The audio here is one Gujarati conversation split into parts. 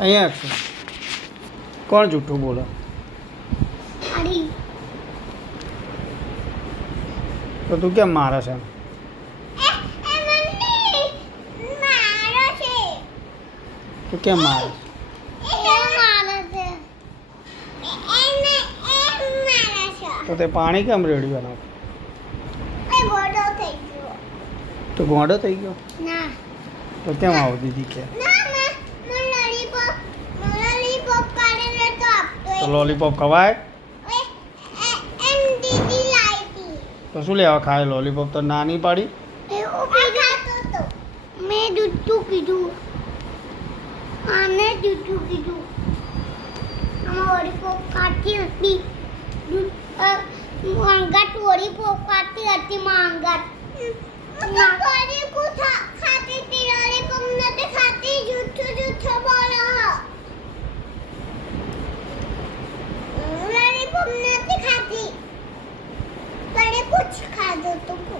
અહીંયા છે. કોણ જૂઠું બોલે? તો તું કેમ મારે છે? તું કેમ મારે તો તે પાણી કેમ રેડ્યું ગયો. તો ગોંડો થઈ ગયો? ના. તો કેમ આવું દીદી કે ના ના મને લોલીપોપ મને લોલીપોપ કાઢીને તો આપતો લોલીપોપ ખવાય? તો શું લેવા ખાય? લોલીપોપ તો નાની પાડી. મેં દૂધું કીધું આને દૂધું. કીધું આમાં લોલીપોપ ખાતી હતી દૂધ માંગાટ લોલીપોપ ખાતી હતી માંગાટ લોલીપોપ ખાતી હતી લોલીપોપ નથી ખાતી જૂઠું જૂઠું બોલો લોલીપોપ નથી ખાતી પણ કુછ ખાધો તો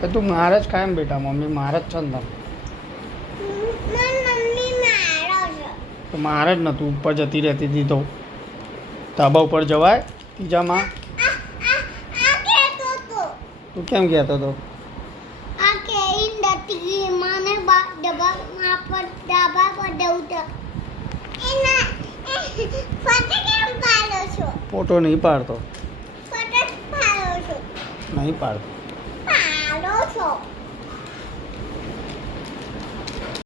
તો તું મારે જ કાયમ બેટા મમ્મી મારે જ છે ને મમ્મી મારો તો જ નતું ઉપર જતી રહેતી હતી તો. ધાબા ઉપર જવાય ત્રીજામાં. તો તું કેમ કહેતો હતો? તો ફટે નહીં પાડતો. નહીં પાડતો